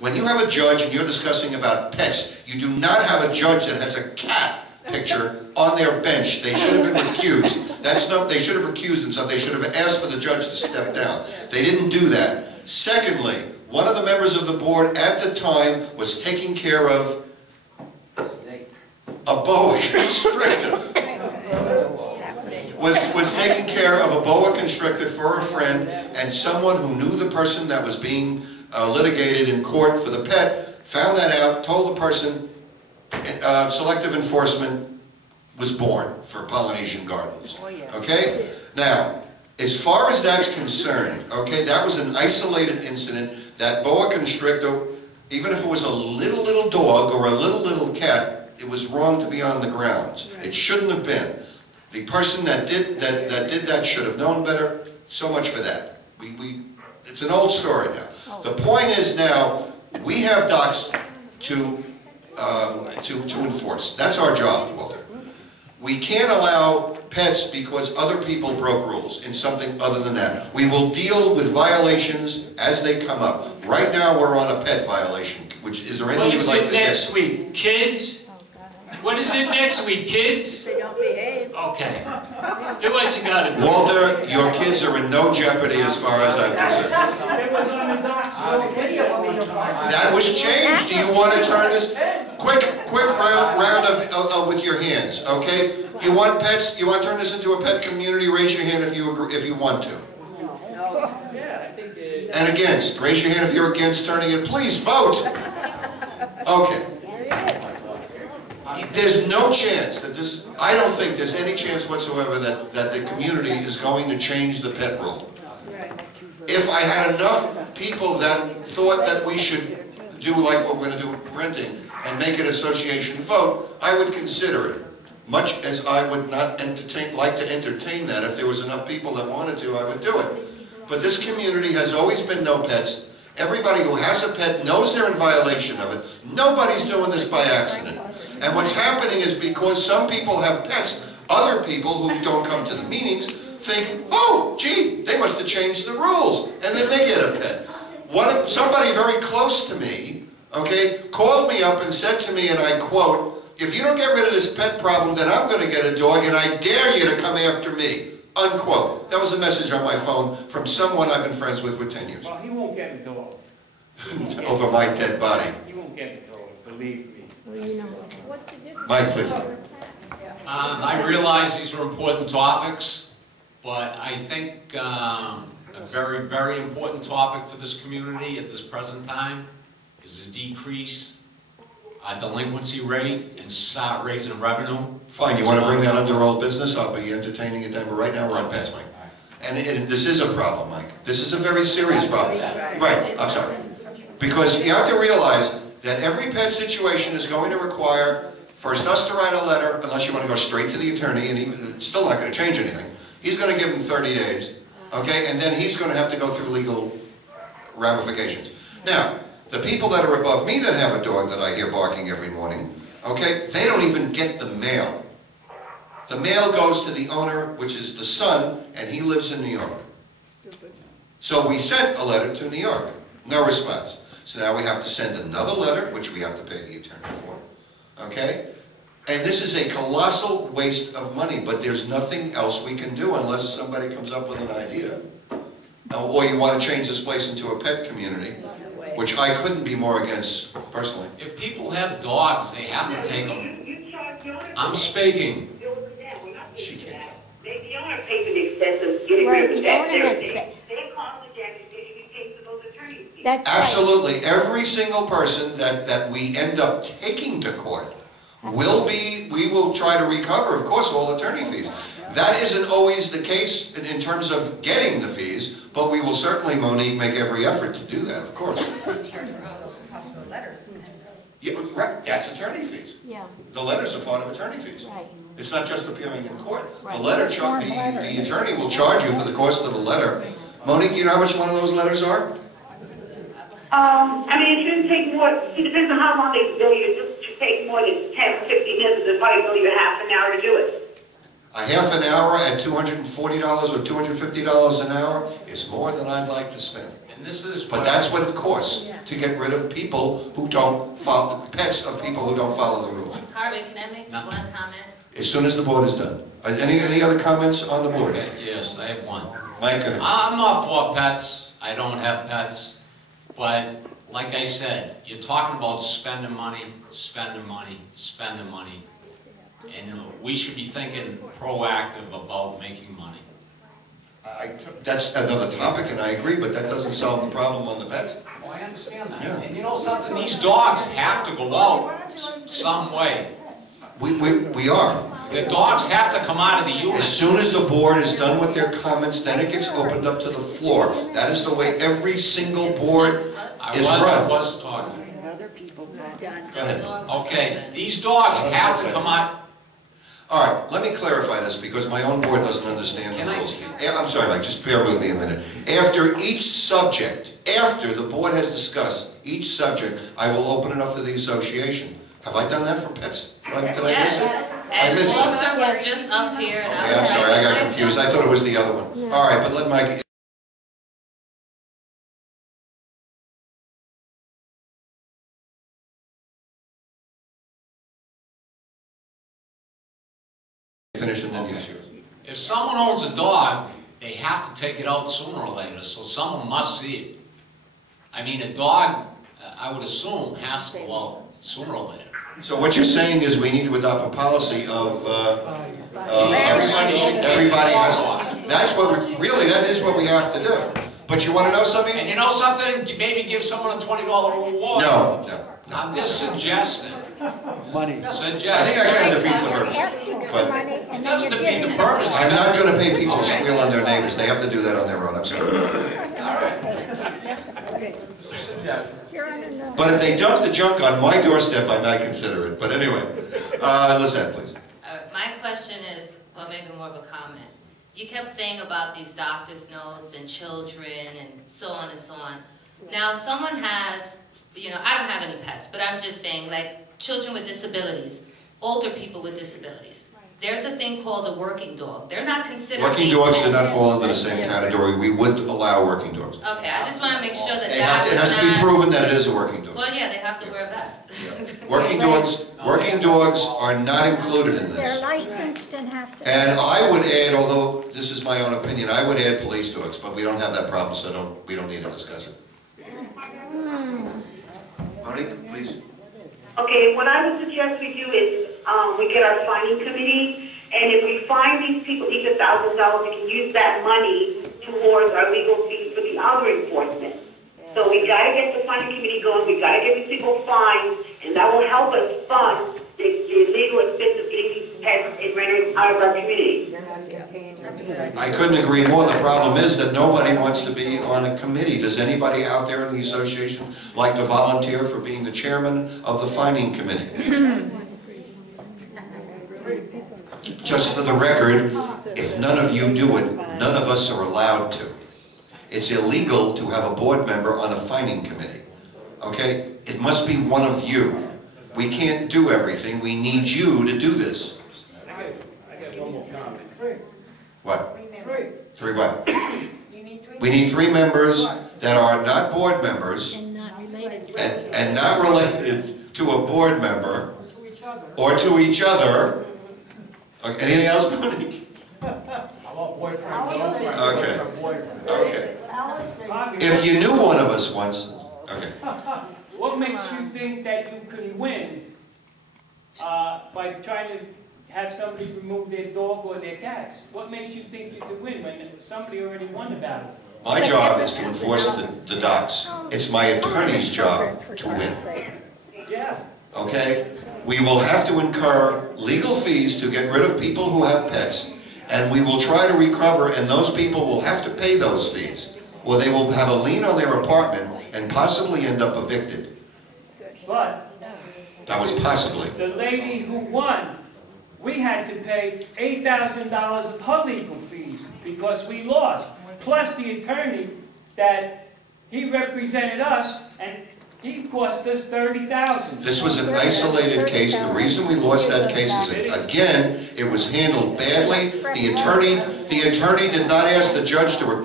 When you have a judge and you're discussing about pets, you do not have a judge that has a cat picture on their bench. They should have been recused. They should have recused themselves. They should have asked for the judge to step down. They didn't do that. Secondly, one of the members of the board at the time was taking care of a boa constrictor. Was taking care of a boa constrictor for a friend, and someone who knew the person that was being litigated in court for the pet found that out, told the person, selective enforcement was born for Polynesian Gardens. Okay? Now, as far as that's concerned, okay, that was an isolated incident. That boa constrictor, even if it was a little dog or a little cat, it was wrong to be on the grounds. It shouldn't have been. The person that did that should have known better. So much for that. It's an old story now. The point is now we have docs to enforce. That's our job, Walter. We can't allow pets because other people broke rules in something other than that. We will deal with violations as they come up. Right now we're on a pet violation, which is there anything you'd like to get? What is it next week? Kids? What is it next week, kids? They don't behave. Okay. Do what you gotta do. Walter, your kids are in no jeopardy as far as I'm concerned. That was changed. Do you want to turn this? Quick round of with your hands, okay? You want pets? You want to turn this into a pet community? Raise your hand if you want to. And against. Raise your hand if you're against turning it. Please vote. Okay. There's no chance that this, I don't think there's any chance whatsoever that the community is going to change the pet rule. If I had enough people that thought that we should do like what we're going to do with renting and make an association vote, I would consider it. Much as I would not like to entertain that, if there was enough people that wanted to, I would do it. But this community has always been no pets. Everybody who has a pet knows they're in violation of it. Nobody's doing this by accident. And what's happening is because some people have pets, other people who don't come to the meetings think, oh, gee, they must have changed the rules, and then they get a pet. Somebody very close to me, okay, called me up and said to me, and I quote, if you don't get rid of this pet problem, then I'm going to get a dog, and I dare you to come after me, unquote. That was a message on my phone from someone I've been friends with 10 years. Well, he won't get a dog. Over my dead body. He won't get a dog, believe me. Well, you know, what's the difference? Mike, please. I realize these are important topics, but I think a very, very important topic for this community at this present time is the decrease delinquency rate and start raising revenue. Fine, you want to bring that under old business? I'll be entertaining it then, but right now we're on pets, Mike. And this is a problem, Mike. This is a very serious problem. Right, I'm sorry. Because you have to realize that every pet situation is going to require first us to write a letter, unless you want to go straight to the attorney, and it's still not going to change anything. He's going to give him 30 days, okay, and then he's going to have to go through legal ramifications. Now, the people that are above me that have a dog that I hear barking every morning, okay, they don't even get the mail. The mail goes to the owner, which is the son, and he lives in New York. So we sent a letter to New York, no response. So now we have to send another letter, which we have to pay the attorney for, okay? And this is a colossal waste of money, but there's nothing else we can do unless somebody comes up with an idea. Or you want to change this place into a pet community, which I couldn't be more against, personally. If people have dogs, they have to take them. I'm speaking. She can't. The owner pays an expensive getting rid of the vet. They cost the judge, they should be paid for those attorney fees. That's Absolutely. Right. Every single person that we end up taking to court we will try to recover, of course, all attorney fees. That isn't always the case in terms of getting the fees, but we will certainly, Monique, make every effort to do that, of course. Yeah, right. That's attorney fees. Yeah. The letters are part of attorney fees. Right. It's not just appearing in court. Right. The letter, the attorney will charge you for the cost of the letter. Monique, you know how much one of those letters are? I mean, it shouldn't take more, it depends on how long they bill you. It should take more than 10 or 15 minutes. They'll probably bill you half an hour to do it. A half an hour at $240 or $250 an hour is more than I'd like to spend. And this is But that's what it costs to get rid of people who don't follow, pets of people who don't follow the rules. Harvey, can I make No. one comment? As soon as the board is done. Any other comments on the board? Okay, yes, I have one. Mike, go ahead. I'm not for pets, I don't have pets, but like I said, you're talking about spending money, spending money, spending money, and we should be thinking proactive about making money. That's another topic, and I agree, but that doesn't solve the problem on the pets. Oh, I understand that. Yeah. And you know something, these dogs have to go out some way. We are. The dogs have to come out of the unit. As soon as the board is done with their comments, then it gets opened up to the floor. That is the way every single board is I run. was talking. Go ahead. Okay, these dogs have to come out. All right, let me clarify this because my own board doesn't understand the Can I- rules. I'm sorry, Mike, just bear with me a minute. After each subject, after the board has discussed each subject, I will open it up for the association. Have I done that for pets? Did I miss Yes. it? I And missed it. Walter was just up here and I Okay, I'm was sorry, I got like, confused. I thought it was the other one. All right, but let Mike... Finish and then yes, yours. If someone owns a dog, they have to take it out sooner or later, so someone must see it. I mean, a dog, I would assume, has to go out sooner or later. So what you're saying is we need to adopt a policy of... Everybody has... That's what we... Really, that is what we have to do. But you want to know something? And you know something? Maybe give someone a $20 reward. No. I'm just suggesting. Money. I think that kind of defeats the purpose. But It doesn't defeat the purpose. I'm not going to pay people to squeal on their neighbors. They have to do that on their own. I'm sorry. But if they dump the junk on my doorstep, I might consider it. But anyway, Lizette, please. my question is, well, maybe more of a comment. You kept saying about these doctor's notes and children and so on and so on. Now, someone has, you know, I don't have any pets, but I'm just saying, like, children with disabilities, older people with disabilities. There's a thing called a working dog. They're not considered... Working dogs do not fall into the same category. We would allow working dogs. Okay, I just want to make sure that It has to be proven that it is a working dog. Well, yeah, they have to wear a vest. Working dogs are not included in They're this. licensed and have to. And I would add, although this is my own opinion, I would add police dogs, but we don't have that problem, so we don't need to discuss it. Monique, please. Okay, what I would suggest we do is, we get our fining committee, and if we find these people each $1,000, we can use that money towards our legal fees for the other enforcement. So we gotta get the fining committee going, we gotta get these people fined, and that will help us fund the legal expense of getting these pets and renters out of our community. I couldn't agree more. The problem is that nobody wants to be on a committee. Does anybody out there in the association like to volunteer for being the chairman of the fining committee? Just for the record, if none of you do it, none of us are allowed to. It's illegal to have a board member on a fining committee. Okay? It must be one of you. We can't do everything. We need you to do this. I got one more comment. What? Three what? We need 3 members that are not board members And not related. and not related to a board member or to each other. Okay, anything else, Monique? I want boyfriend, girlfriend, Okay. boyfriend, boyfriend. Okay. Bobby, If you knew one of us once, okay. what makes you think that you can win by trying to have somebody remove their dog or their cats? What makes you think you can win when somebody already won the battle? My job is to enforce the docs. It's my attorney's job to win. Yeah. Okay? We will have to incur legal fees to get rid of people who have pets, and we will try to recover, and those people will have to pay those fees, or they will have a lien on their apartment and possibly end up evicted. But That was possibly. the lady who won, we had to pay $8,000 of her legal fees because we lost. Plus the attorney that he represented us, and he cost us $30,000. This was an isolated case. The reason we lost that case is, again, it was handled badly. The attorney did not ask the judge to